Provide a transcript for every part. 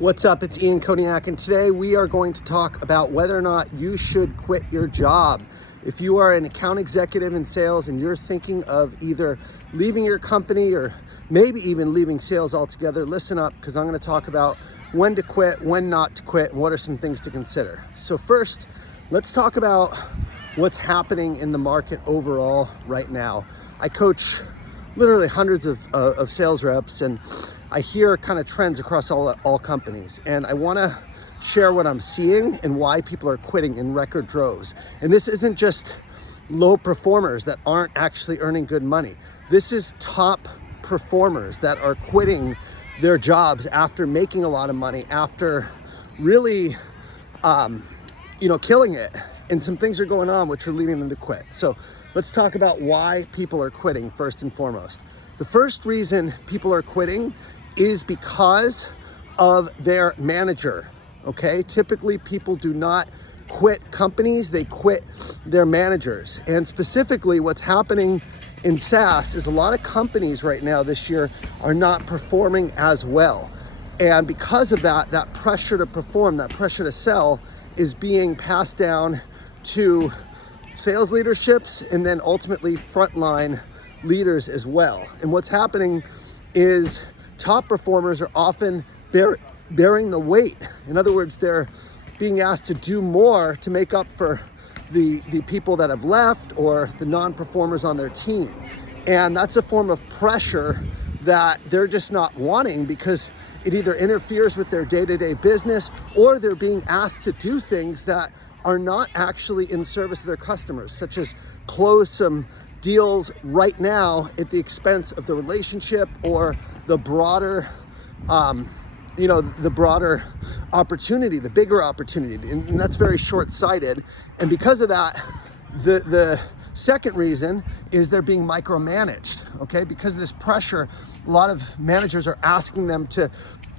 What's up? It's Ian Koniak, and today we are going to talk about whether or not you should quit your job. If you are an account executive in sales and you're thinking of either leaving your company or maybe even leaving sales altogether, listen up, because I'm going to talk about when to quit, when not to quit, and what are some things to consider. So first, let's talk about what's happening in the market overall right now. I coach literally hundreds of sales reps, and I hear kind of trends across all companies, and I want to share what I'm seeing and why people are quitting in record droves. And this isn't just low performers that aren't actually earning good money. This is top performers that are quitting their jobs after making a lot of money, after really killing it. And some things are going on which are leading them to quit. So let's talk about why people are quitting first and foremost. The first reason people are quitting is because of their manager, okay? Typically, people do not quit companies, they quit their managers. And specifically, what's happening in SaaS is a lot of companies right now this year are not performing as well. And because of that, that pressure to perform, that pressure to sell is being passed down to sales leaderships and then ultimately frontline leaders as well. And what's happening is top performers are often bearing the weight. In other words, they're being asked to do more to make up for the people that have left or the non-performers on their team. And that's a form of pressure that they're just not wanting, because it either interferes with their day-to-day business or they're being asked to do things that are not actually in service of their customers, such as close some deals right now at the expense of the relationship or the broader, the broader opportunity, the bigger opportunity. And that's very short-sighted. And because of that, the second reason is they're being micromanaged, okay? Because of this pressure, a lot of managers are asking them to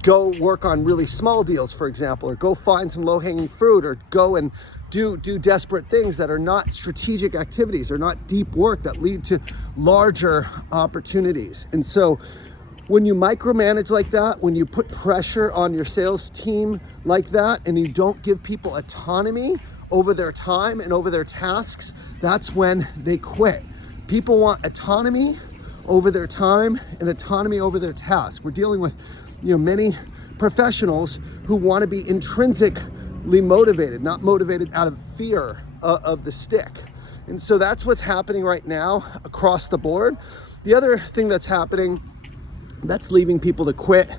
go work on really small deals, for example, or go find some low-hanging fruit, or go and do desperate things that are not strategic activities, or not deep work that lead to larger opportunities. And so when you micromanage like that, when you put pressure on your sales team like that, and you don't give people autonomy over their time and over their tasks, that's when they quit. People want autonomy over their time and autonomy over their tasks. We're dealing with many professionals who want to be intrinsically motivated, not motivated out of fear of the stick. And so that's what's happening right now across the board. The other thing that's happening that's leaving people to quit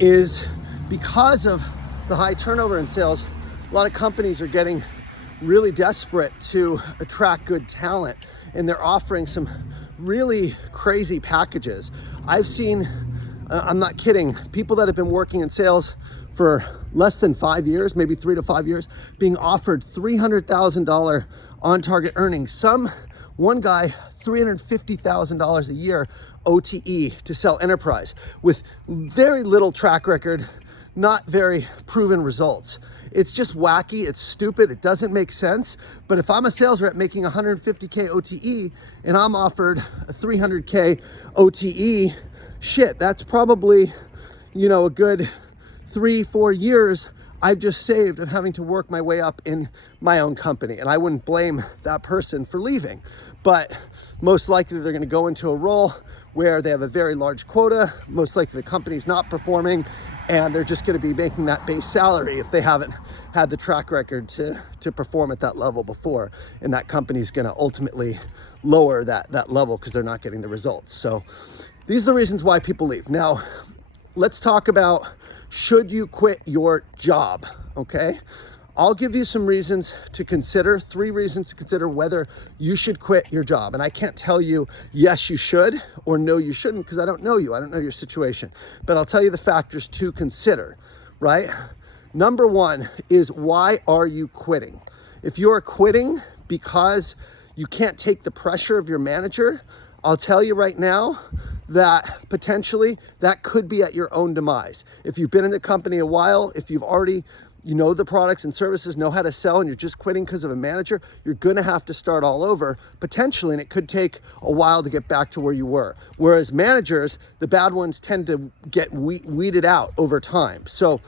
is because of the high turnover in sales. A lot of companies are getting really desperate to attract good talent, and they're offering some really crazy packages. I've seen, I'm not kidding, people that have been working in sales for less than 5 years, maybe 3 to 5 years, being offered $300,000 on target earnings. One guy, $350,000 a year OTE to sell enterprise with very little track record, not very proven results. It's just wacky, it's stupid, it doesn't make sense. But if I'm a sales rep making 150K OTE and I'm offered a 300K OTE, shit, that's probably, a good 3-4 years I've just saved of having to work my way up in my own company. And I wouldn't blame that person for leaving, but most likely they're gonna go into a role where they have a very large quota. Most likely the company's not performing, and they're just gonna be making that base salary if they haven't had the track record to perform at that level before. And that company's gonna ultimately lower that level because they're not getting the results. So these are the reasons why people leave. Now, let's talk about, should you quit your job, okay? I'll give you some reasons to consider, 3 reasons to consider whether you should quit your job. And I can't tell you, yes, you should, or no, you shouldn't, because I don't know you. I don't know your situation. But I'll tell you the factors to consider, right? Number 1 is, why are you quitting? If you're quitting because you can't take the pressure of your manager, I'll tell you right now that potentially that could be at your own demise. If you've been in the company a while, if you've already, you know the products and services, know how to sell, and you're just quitting because of a manager, you're gonna have to start all over potentially, and it could take a while to get back to where you were. Whereas managers, the bad ones tend to get weeded out over time. So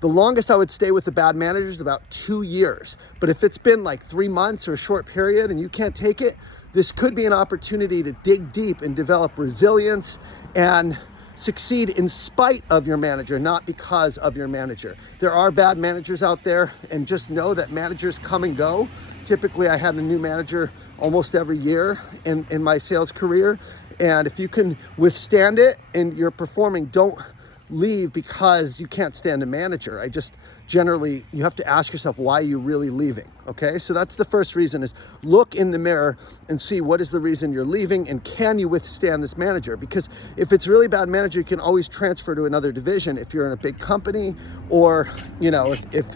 the longest I would stay with the bad manager is about 2 years. But if it's been like 3 months or a short period and you can't take it, this could be an opportunity to dig deep and develop resilience and succeed in spite of your manager, not because of your manager. There are bad managers out there, and just know that managers come and go. Typically, I had a new manager almost every year in my sales career. And if you can withstand it and you're performing, don't leave because you can't stand a manager. I just generally, you have to ask yourself, why are you really leaving? Okay, so that's the first reason, is look in the mirror and see what is the reason you're leaving, and can you withstand this manager? Because if it's really bad manager, you can always transfer to another division if you're in a big company, or if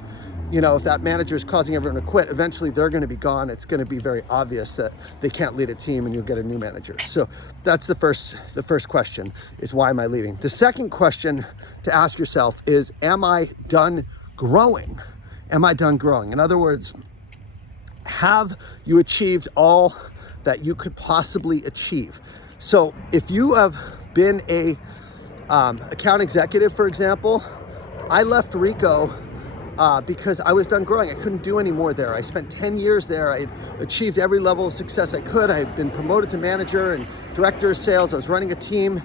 that manager is causing everyone to quit, eventually they're going to be gone. It's going to be very obvious that they can't lead a team, and you'll get a new manager. So that's the first question, is why am I leaving? The second question to ask yourself is, am I done growing? Am I done growing? In other words, have you achieved all that you could possibly achieve? So if you have been a account executive, for example, I left Rico because I was done growing. I couldn't do any more there. I spent 10 years there. I had achieved every level of success I could. I had been promoted to manager and director of sales. I was running a team,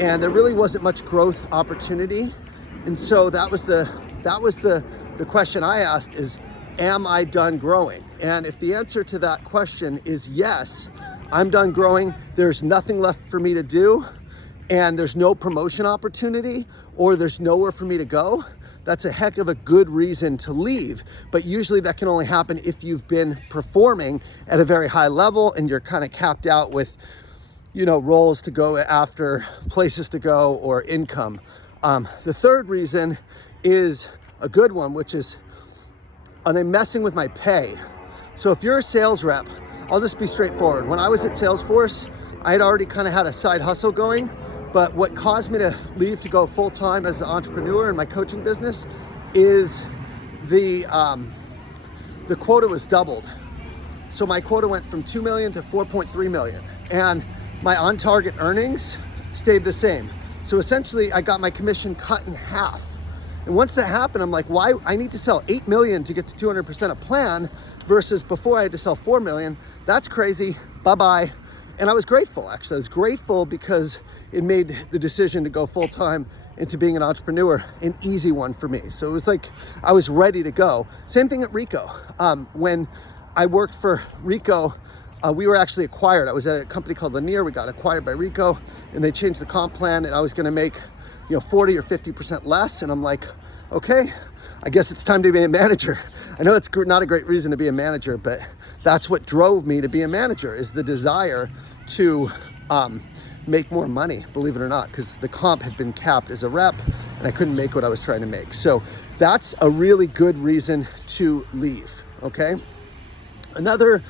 and there really wasn't much growth opportunity. And so that was the question I asked, is, am I done growing? And if the answer to that question is yes, I'm done growing, there's nothing left for me to do, and there's no promotion opportunity, or there's nowhere for me to go, that's a heck of a good reason to leave. But usually that can only happen if you've been performing at a very high level and you're kind of capped out with, roles to go after, places to go, or income. The third reason is a good one, which is, are they messing with my pay? So if you're a sales rep, I'll just be straightforward. When I was at Salesforce, I had already kind of had a side hustle going. But what caused me to leave to go full-time as an entrepreneur in my coaching business is the quota was doubled. So my quota went from 2 million to 4.3 million, and my on-target earnings stayed the same. So essentially I got my commission cut in half. And once that happened, I'm like, why? I need to sell 8 million to get to 200% of plan, versus before I had to sell 4 million. That's crazy, bye-bye. And I was grateful, actually. I was grateful because it made the decision to go full-time into being an entrepreneur an easy one for me. So it was like I was ready to go. Same thing at Rico. When I worked for Rico, we were actually acquired. I was at a company called Tenure. We got acquired by Rico, and they changed the comp plan, and I was gonna make 40 or 50% less. And I'm like, okay, I guess it's time to be a manager. I know it's not a great reason to be a manager, but that's what drove me to be a manager, is the desire to make more money, believe it or not, because the comp had been capped as a rep and I couldn't make what I was trying to make. So that's a really good reason to leave, okay? Another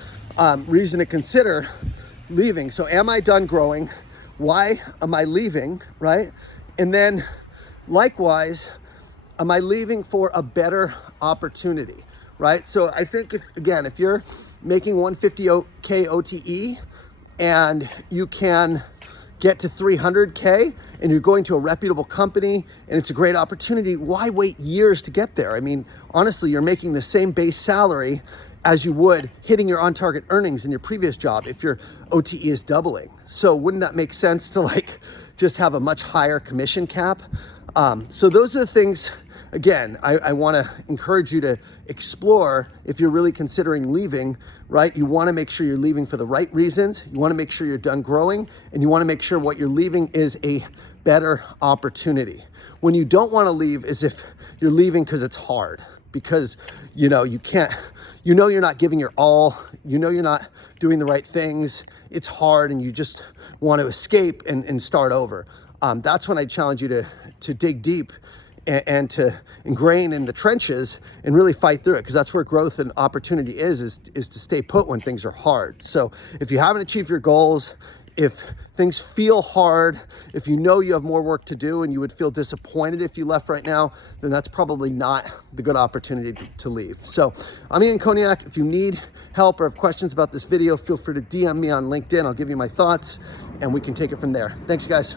reason to consider leaving. So am I done growing? Why am I leaving, right? And then likewise, am I leaving for a better opportunity, right? So I think, if you're making 150K OTE and you can get to 300K and you're going to a reputable company and it's a great opportunity, why wait years to get there? I mean, honestly, you're making the same base salary as you would hitting your on-target earnings in your previous job if your OTE is doubling. So wouldn't that make sense to just have a much higher commission cap? So those are the things, again, I wanna encourage you to explore if you're really considering leaving, right? You wanna make sure you're leaving for the right reasons. You wanna make sure you're done growing, and you wanna make sure what you're leaving is a better opportunity. When you don't wanna leave is if you're leaving because it's hard, because you can't, you're not giving your all, you're not doing the right things, it's hard, and you just want to escape and start over. That's when I challenge you to dig deep and to ingrain in the trenches and really fight through it, because that's where growth and opportunity is to stay put when things are hard. So if you haven't achieved your goals, If things feel hard, if you know you have more work to do and you would feel disappointed if you left right now, then that's probably not the good opportunity to leave. So I'm Ian Koniak. If you need help or have questions about this video, feel free to DM me on LinkedIn. I'll give you my thoughts and we can take it from there. Thanks, guys.